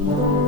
Good night.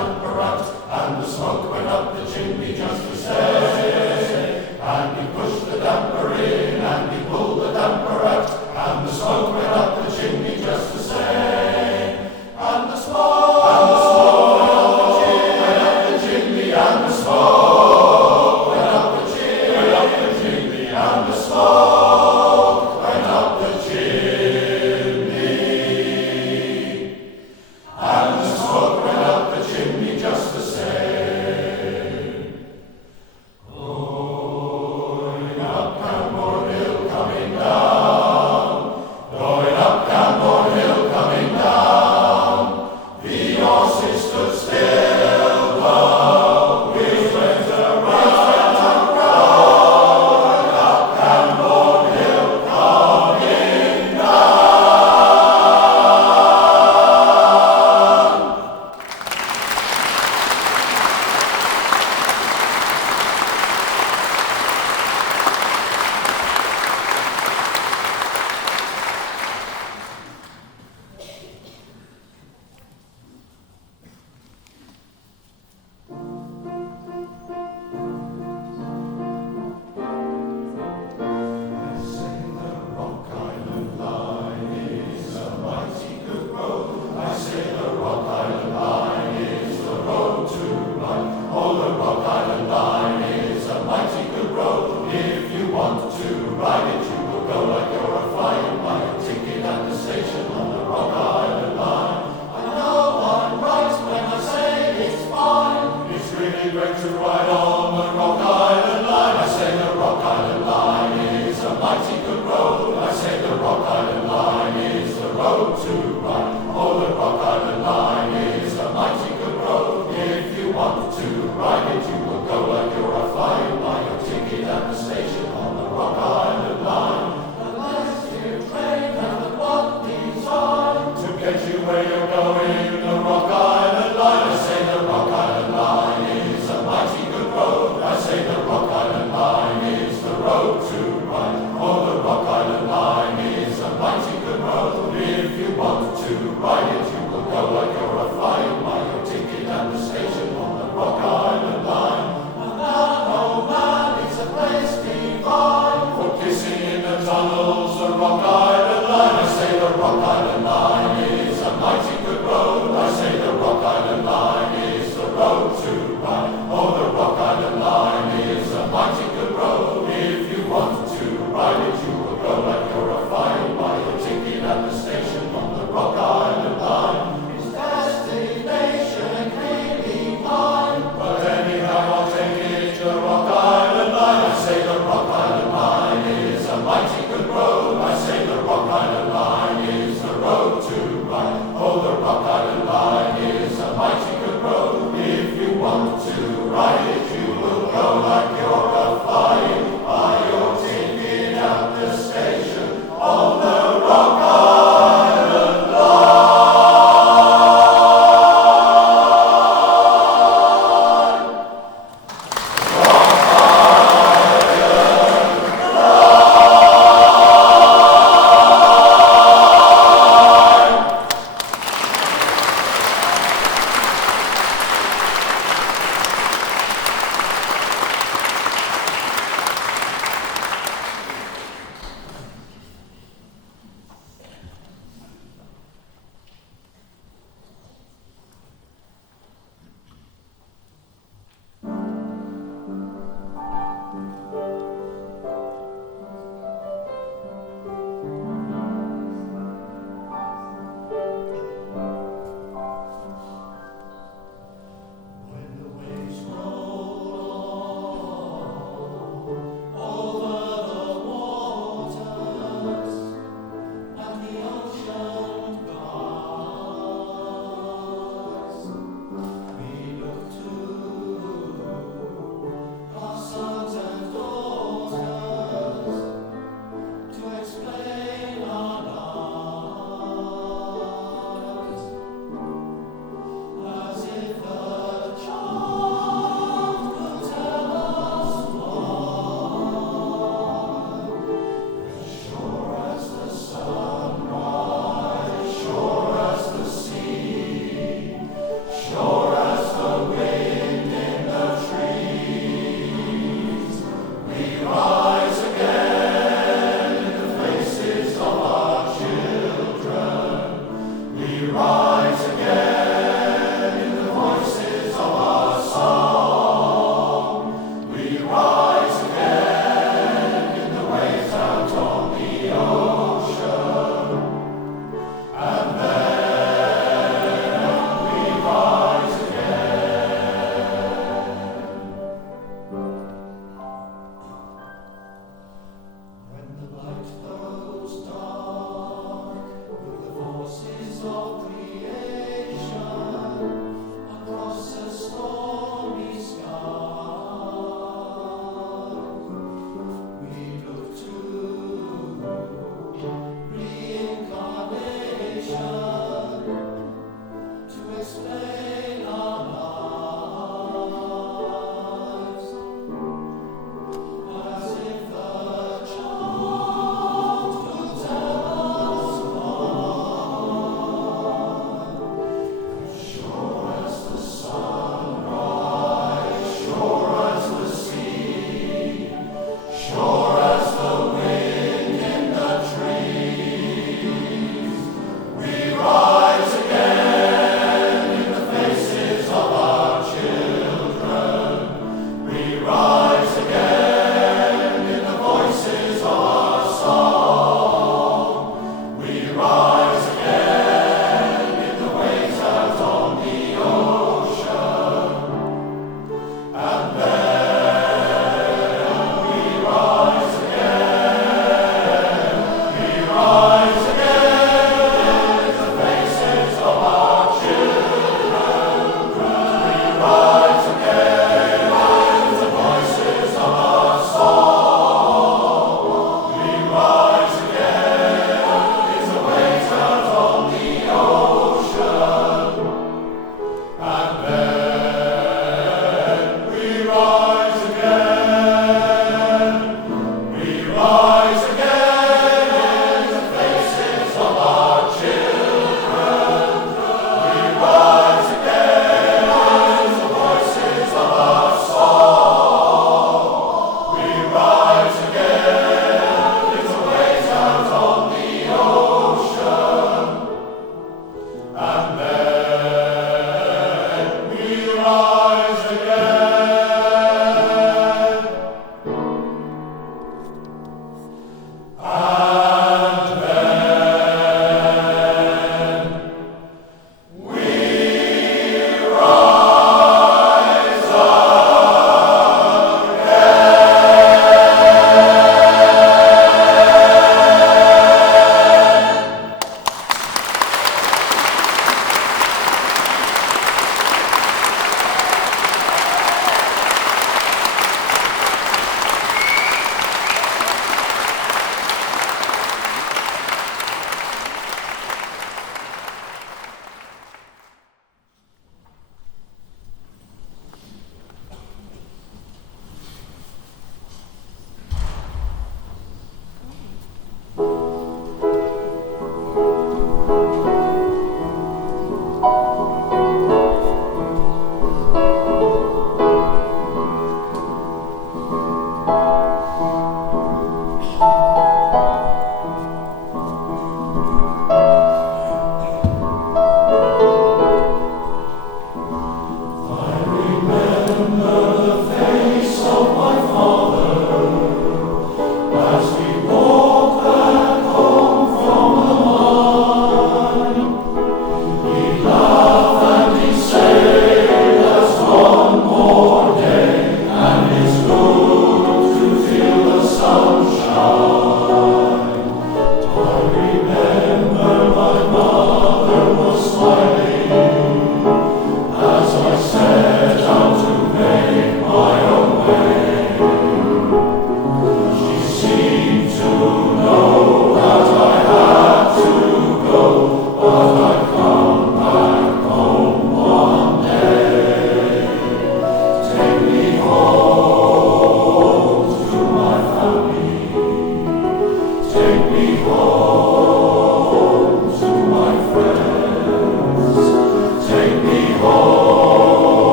dumper out, and the smoke went up the chimney just the same. And he pushed the damper in, and he pulled the damper out, and the smoke went up the chimney just the same. And the smoke went up the chimney, and the smoke went up the chimney, and the smoke went up the chimney. And the smoke went up the chimney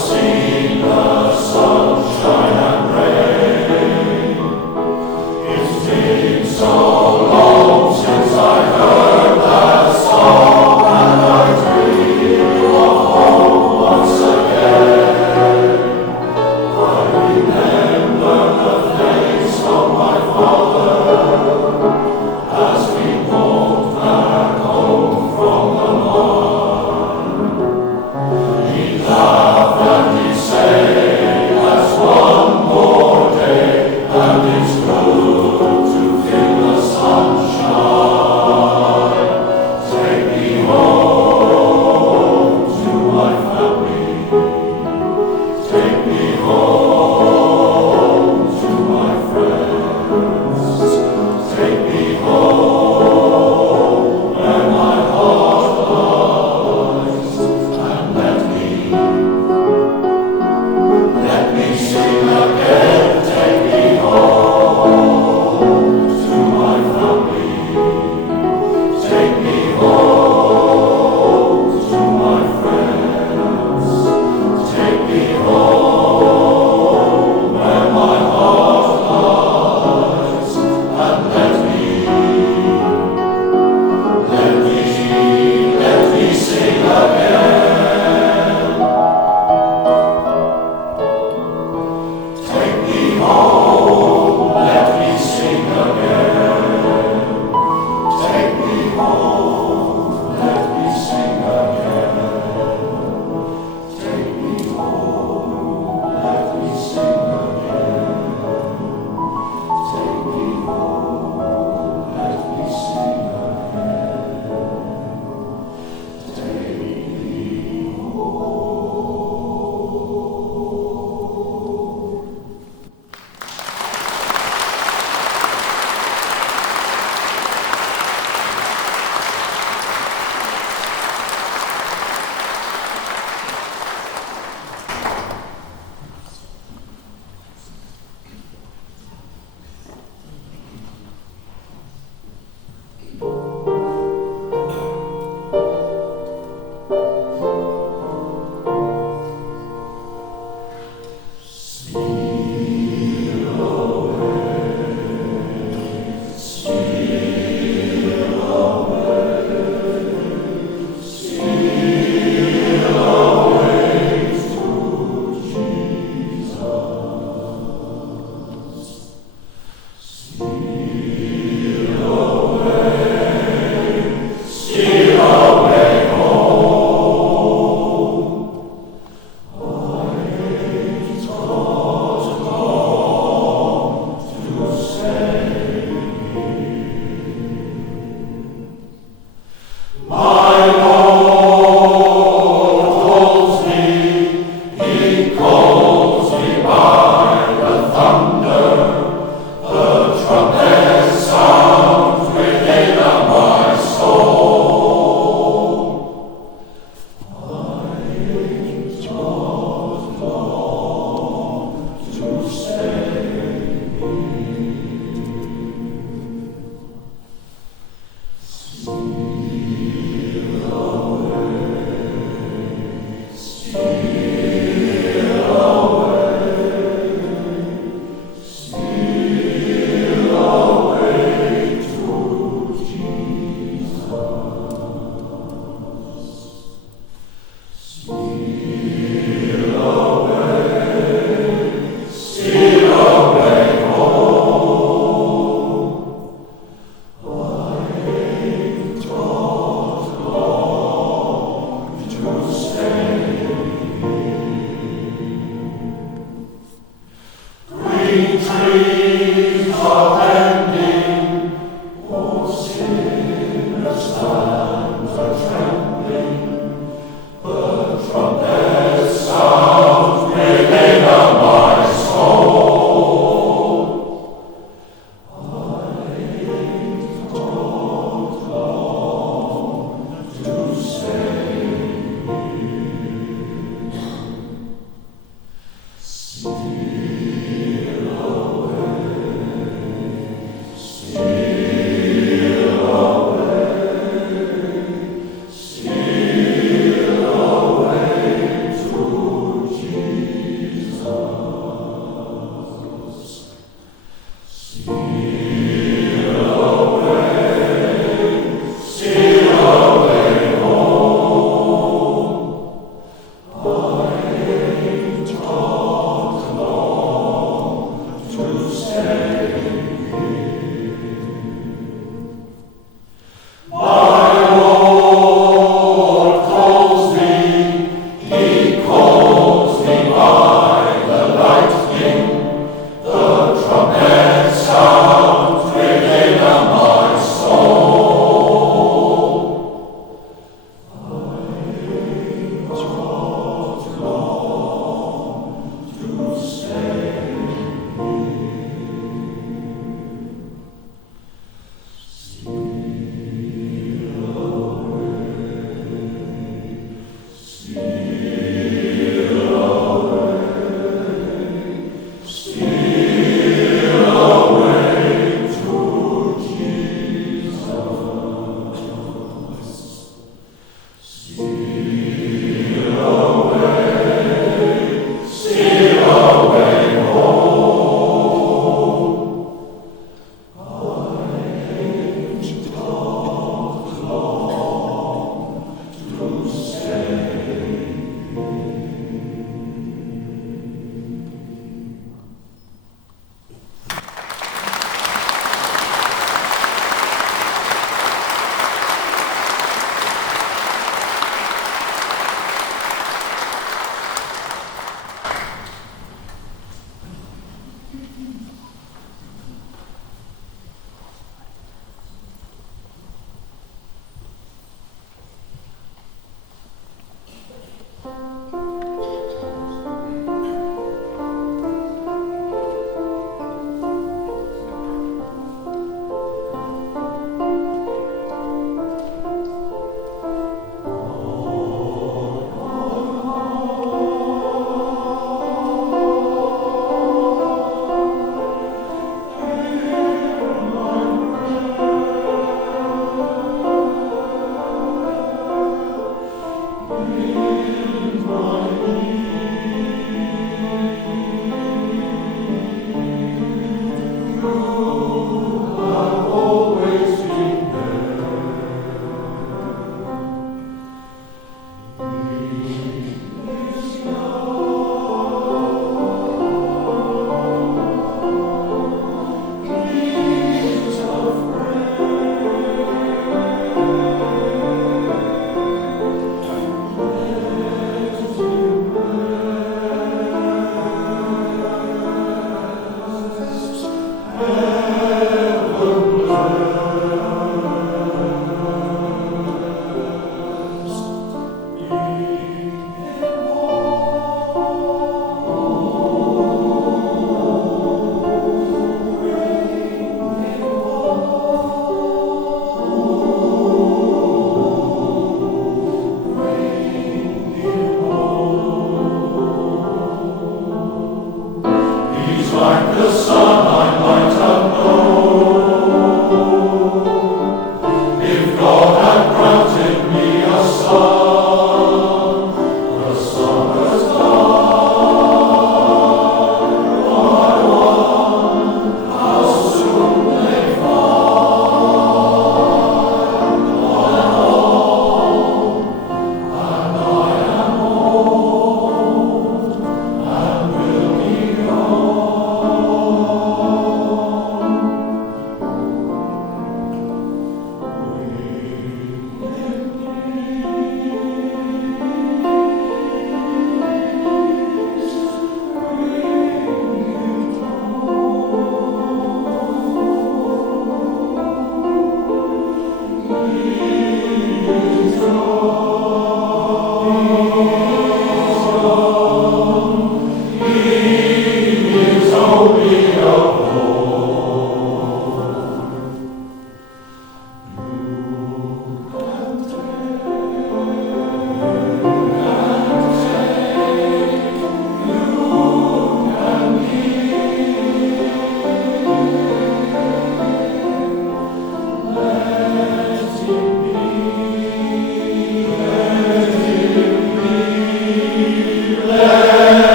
seen the sunshine and rain. It's been so long since I heard that song, and I dream of home once again. I remember the face of my father as we walked back home from the mine. He'd laugh and he'd say, "That's one more day, and it's good to feel the sunshine. Take me home to my family. Take me home to my friends. Take me home where my heart lies, and let me sing again. Take me home to my family. Take me home to my friends. Take me home where my heart lies, and let me sing again. Take me home, let me sing again. Take me home, let me sing again. Take me home, let me sing again. Take me home, let me sing again. Take me away.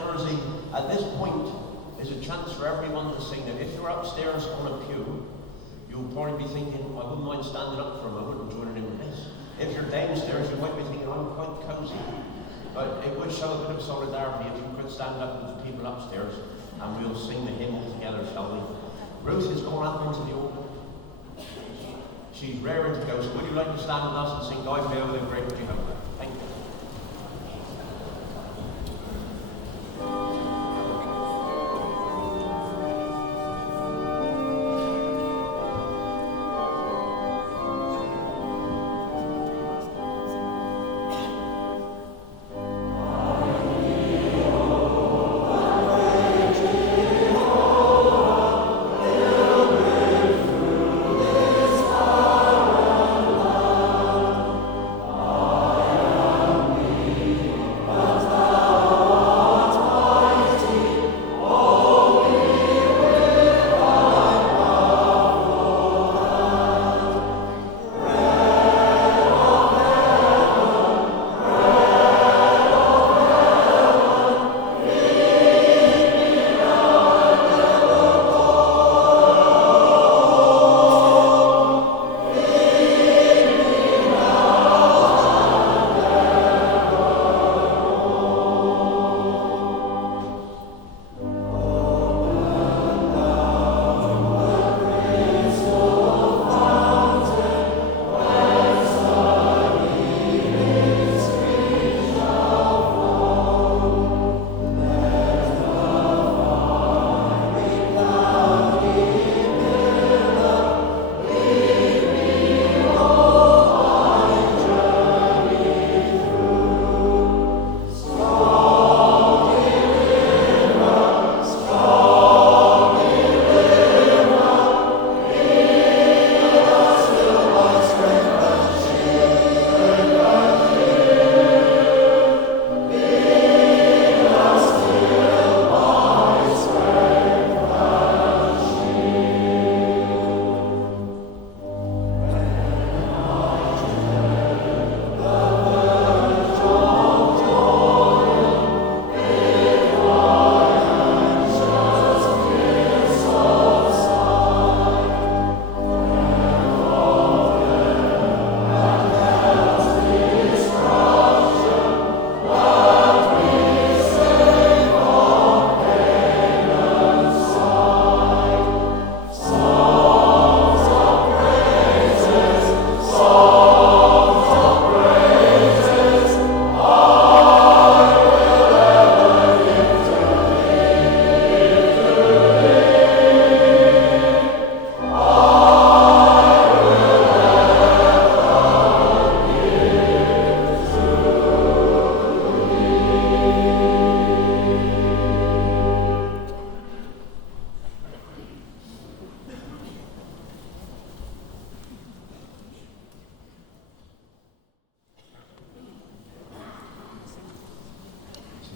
Kersey, at this point is a chance for everyone to sing. Now, if you're upstairs on a pew, you'll probably be thinking, I wouldn't mind standing up for a moment and joining in with this. If you're downstairs, you might be thinking, I'm quite cosy. But it would show a bit of solidarity if you could stand up with the people upstairs and we'll sing the hymn all together, shall we? Ruth has gone up into the altar. She's raring to go, so would you like to stand with us and sing God Hail the Great Jehovah? Thank you.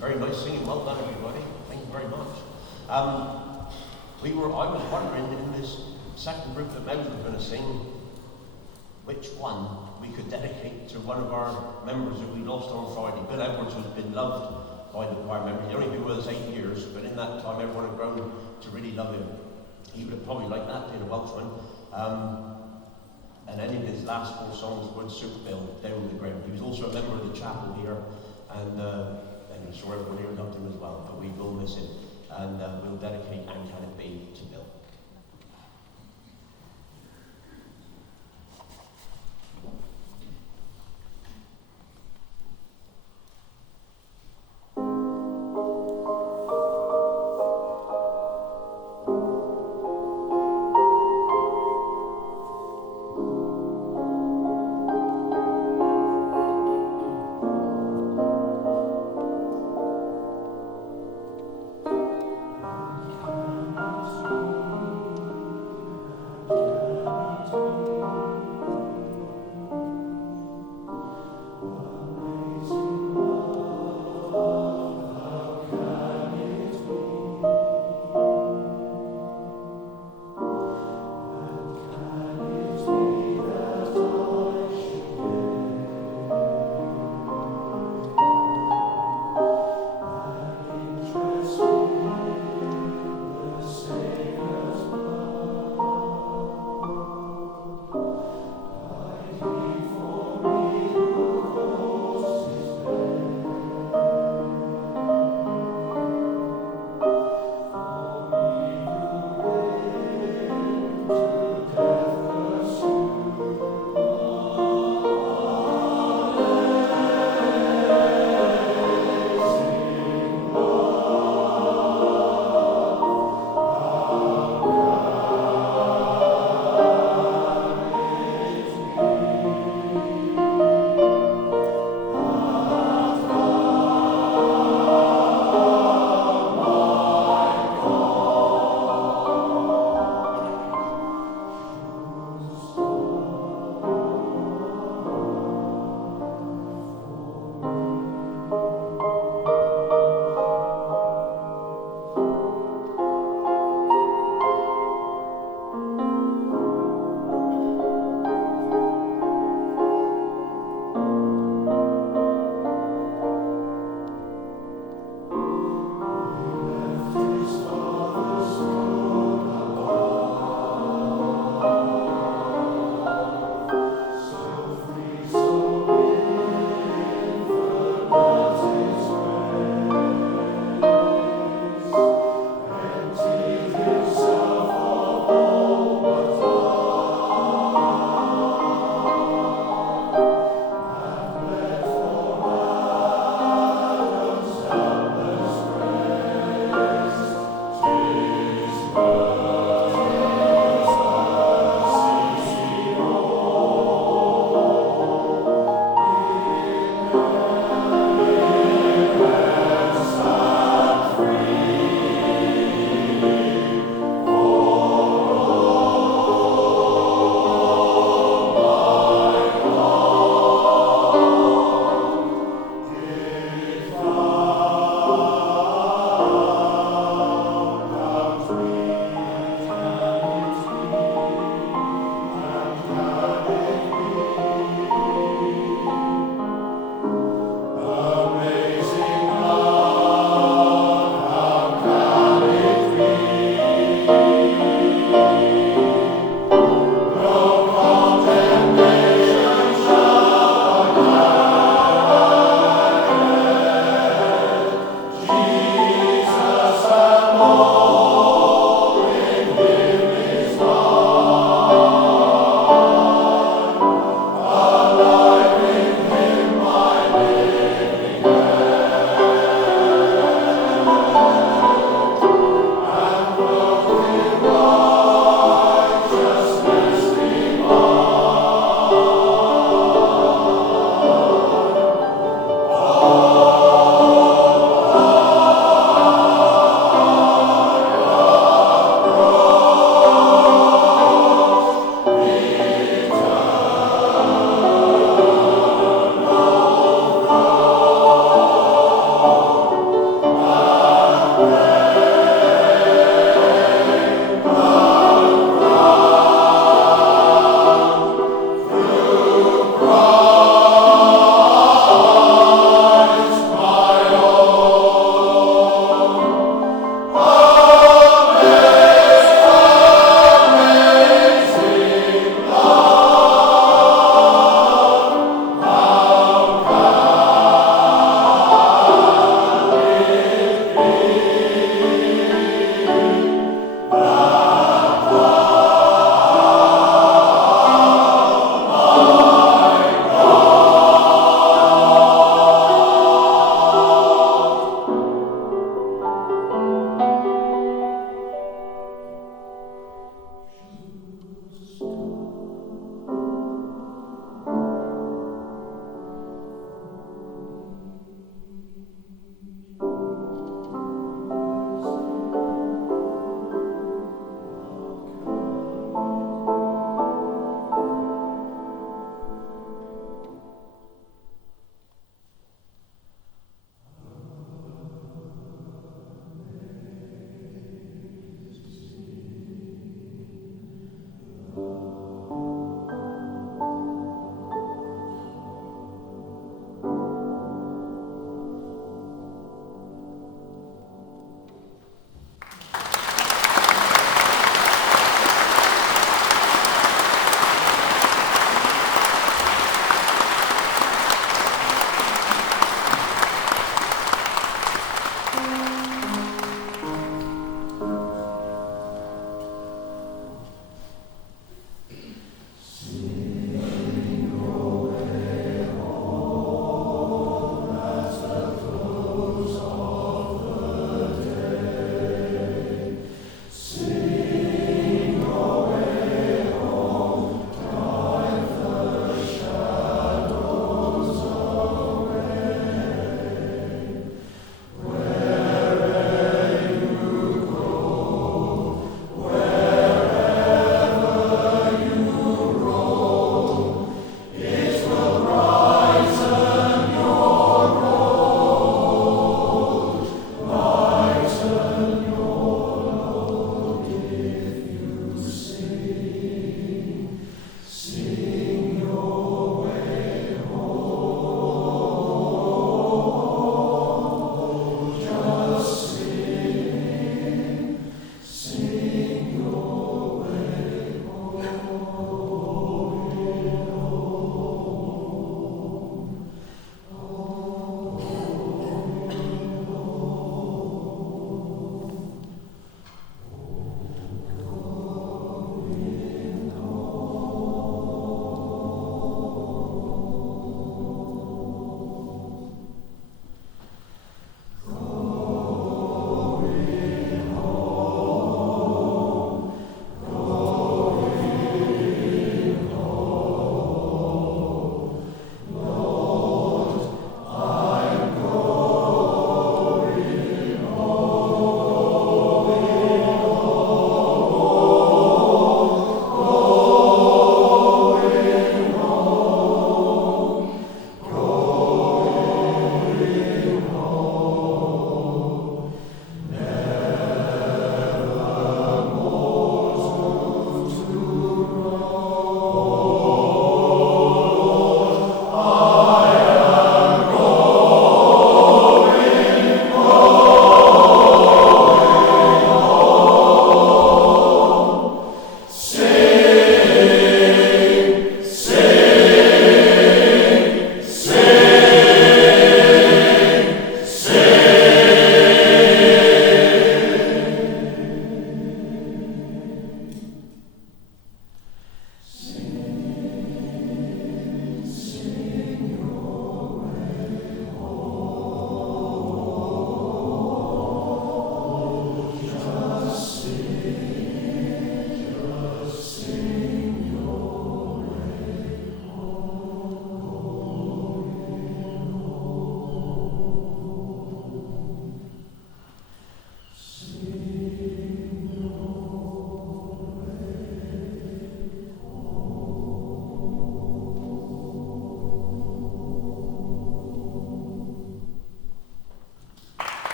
Very nice singing, well done everybody. Thank you very much. I was wondering in this second group that Mel was going to sing, which one we could dedicate to one of our members that we lost on Friday. Bill Edwards has been loved by the choir members. He only been with us 8 years, but in that time everyone had grown to really love him. He would have probably liked that, being a Welshman. And any of his last 4 songs would suit Bill down the ground. He was also a member of the chapel here, and I'm sure everyone here loved him as well, but we will miss him. And we'll dedicate And Can It Be to Bill. Thank you.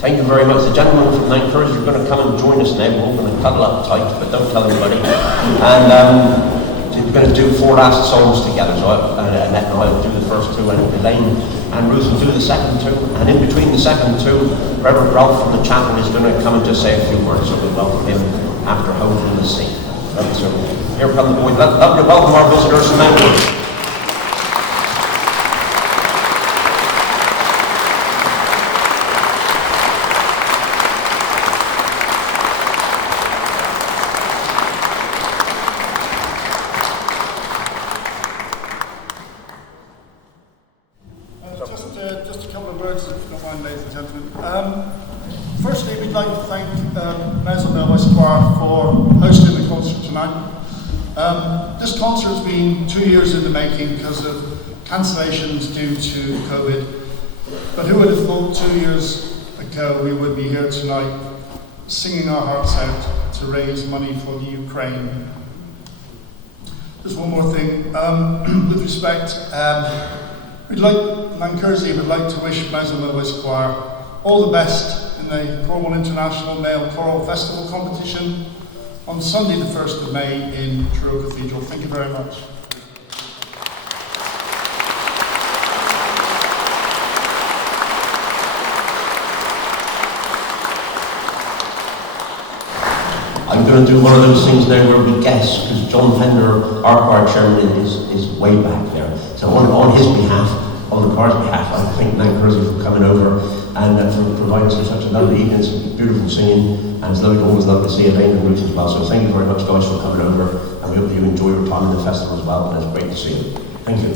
Thank you very much. The gentlemen from Ninth Curse are going to come and join us now. We're all going to cuddle up tight, but don't tell anybody. And we're going to do 4 last songs together. So Annette and I will do the first 2, and Elaine and Ruth will do the second 2. And in between the second 2, Reverend Ralph from the chapel is going to come and just say a few words. So we welcome him after holding the seat. So here come the boys. Lovely welcome our visitors from Ninth Curse. Just a couple of words, if you don't mind, ladies and gentlemen. Firstly, we'd like to thank Maisonneuve Esquire for hosting the concert tonight. This concert's been 2 years in the making because of cancellations due to COVID. But who would have thought 2 years ago we would be here tonight singing our hearts out to raise money for the Ukraine. Just one more thing. With respect, Lankersey would like to wish Maisonneuve Esquire all the best in the Cornwall International Male Choral Festival competition on Sunday the 1st of May in Truro Cathedral. Thank you very much. I'm going to do one of those things now where we guess, because John Fender, our choir chairman, is way back there. So on his behalf, on the choir's behalf, I thank Ninth Curse for coming over and for providing us such a lovely evening. It's beautiful singing, and it's always lovely to see Elaine and Ruth as well. So thank you very much, guys, for coming over, and we hope you enjoy your time in the festival as well, and it's great to see you. Thank you.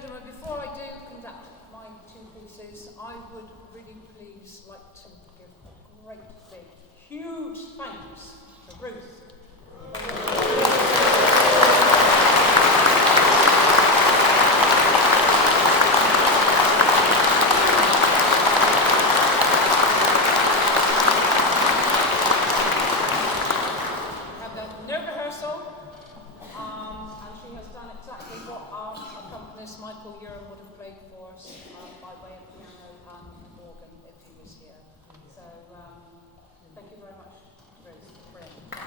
gentlemen, before I do conduct my two pieces, I would really please like to give a great big, huge thanks to Ruth. Michael Urim would have played for us by way of piano and organ if he was here. So thank you very much, Ruth. Brilliant.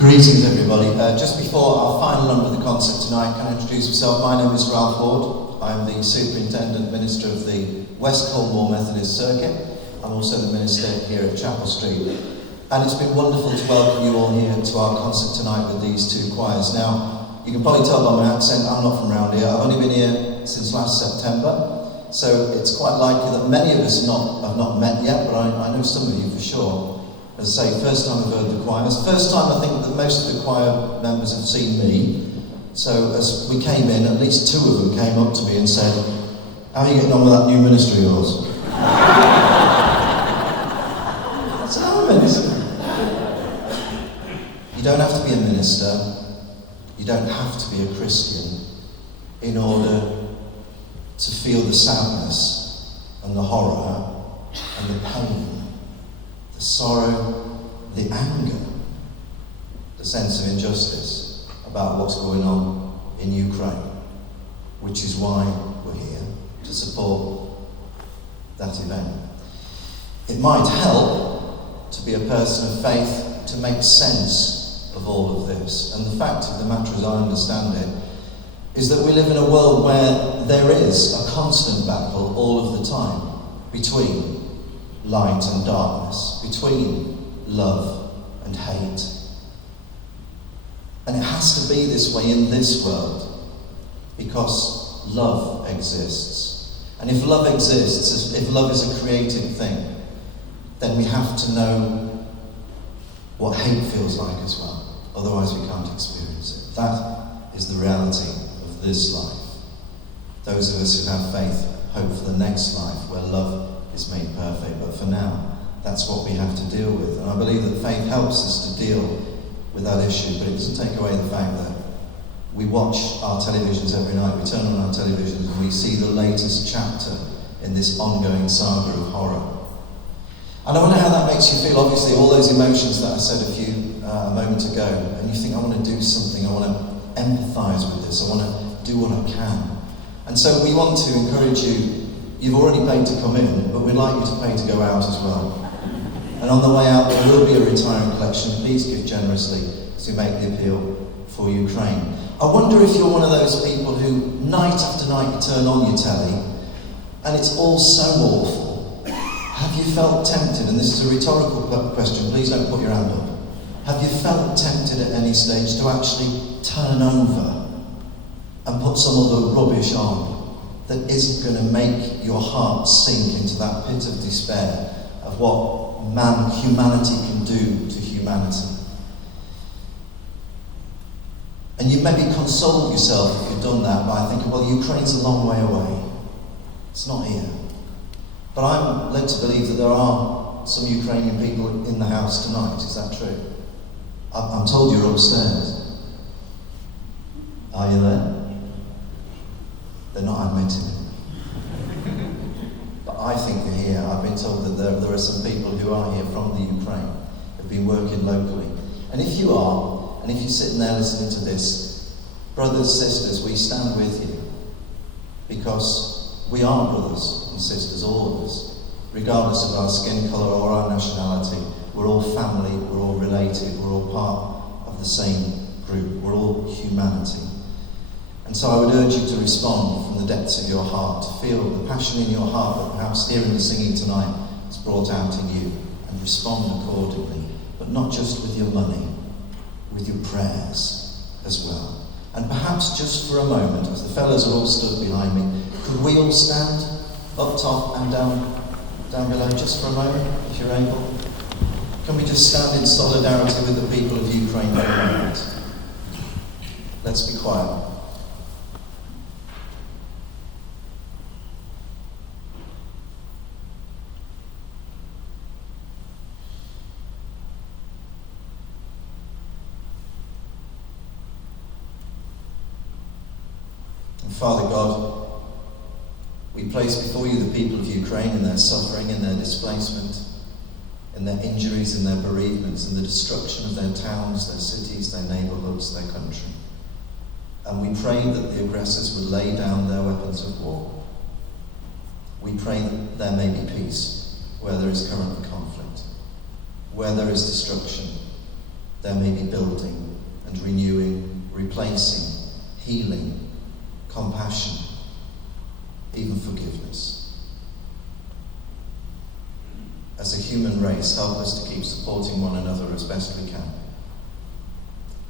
Greetings everybody. Just before our final number of the concert tonight, can I introduce myself? My name is Ralph Ward. I'm the Superintendent Minister of the West Cornwall Methodist Circuit. I'm also the Minister here at Chapel Street. And it's been wonderful to welcome you all here to our concert tonight with these two choirs. Now, You can probably tell by my accent, I'm not from around here. I've only been here since last September, so it's quite likely that many of us have not met yet, but I know some of you for sure. As I say, first time I've heard the choir. It's the first time I think that most of the choir members have seen me. So as we came in, at least 2 of them came up to me and said, "How are you getting on with that new ministry of yours?" That's our minister. You don't have to be a minister. You don't have to be a Christian in order to feel the sadness and the horror and the pain, the sorrow, the anger, the sense of injustice about what's going on in Ukraine, which is why we're here, to support that event. It might help to be a person of faith to make sense of all of this. And the fact of the matter, as I understand it, is that we live in a world where there is a constant battle all of the time between light and darkness, between love and hate. And it has to be this way in this world because love exists. And if love exists, if love is a creative thing, then we have to know what hate feels like as well. Otherwise we can't experience it. That is the reality of this life. Those of us who have faith hope for the next life where love is made perfect. But for now, that's what we have to deal with. And I believe that faith helps us to deal with that issue, but it doesn't take away the fact that we watch our televisions every night, we turn on our televisions and we see the latest chapter in this ongoing saga of horror. And I wonder how that makes you feel. Obviously, all those emotions that I said a moment ago, and you think, I want to do something, I want to empathise with this, I want to do what I can. And so we want to encourage you. You've already paid to come in, but we'd like you to pay to go out as well. And on the way out, there will be a retiring collection. Please give generously to make the appeal for Ukraine. I wonder if you're one of those people who, night after night, you turn on your telly, and it's all so awful. Have you felt tempted, and this is a rhetorical question, please don't put your hand up. Have you felt tempted at any stage to actually turn over and put some of the rubbish on that isn't going to make your heart sink into that pit of despair of what humanity can do to humanity? And you maybe consoled yourself if you've done that by thinking, well, Ukraine's a long way away. It's not here. But I'm led to believe that there are some Ukrainian people in the house tonight. Is that true? I'm told you're upstairs. Are you there? They're not admitting it. But I think you're here. I've been told that there are some people who are here from the Ukraine, who've been working locally. And if you are, and if you're sitting there listening to this, brothers, sisters, we stand with you. Because we are brothers and sisters, all of us. Regardless of our skin colour or our nationality, we're all family, we're all related, we're all part of the same group, we're all humanity. And so I would urge you to respond from the depths of your heart, to feel the passion in your heart that perhaps hearing the singing tonight has brought out in you, and respond accordingly, but not just with your money, with your prayers as well. And perhaps just for a moment, as the fellows are all stood behind me, could we all stand up top and down below just for a moment, if you're able? Can we just stand in solidarity with the people of Ukraine for a moment? Let's be quiet. And Father God, we place before you the people of Ukraine in their suffering, in their displacement, in their injuries, in their bereavements, in the destruction of their towns, their cities, their neighbourhoods, their country. And we pray that the aggressors would lay down their weapons of war. We pray that there may be peace where there is current conflict. Where there is destruction, there may be building and renewing, replacing, healing, compassion, even forgiveness. As a human race, help us to keep supporting one another as best we can,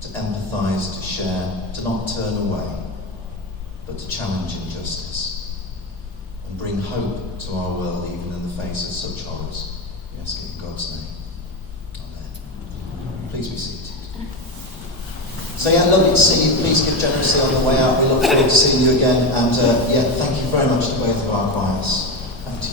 to to empathise, to share, to not turn away, but to challenge injustice and bring hope to our world even in the face of such horrors. We ask it in God's name. Amen. Please be seated. So yeah, lovely to see you. Please give generously on the way out. We look forward to seeing you again. And thank you very much to both of our choirs. Thank you.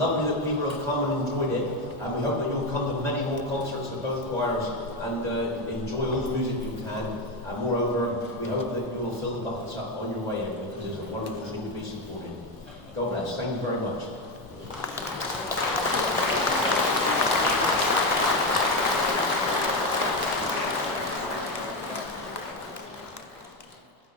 lovely that people have come and enjoyed it, and we hope that you'll come to many more concerts with both choirs and enjoy all the music you can. And moreover, we hope that you will fill the buckets up on your way out, because it's a wonderful thing to be supported. God bless. Thank you very much.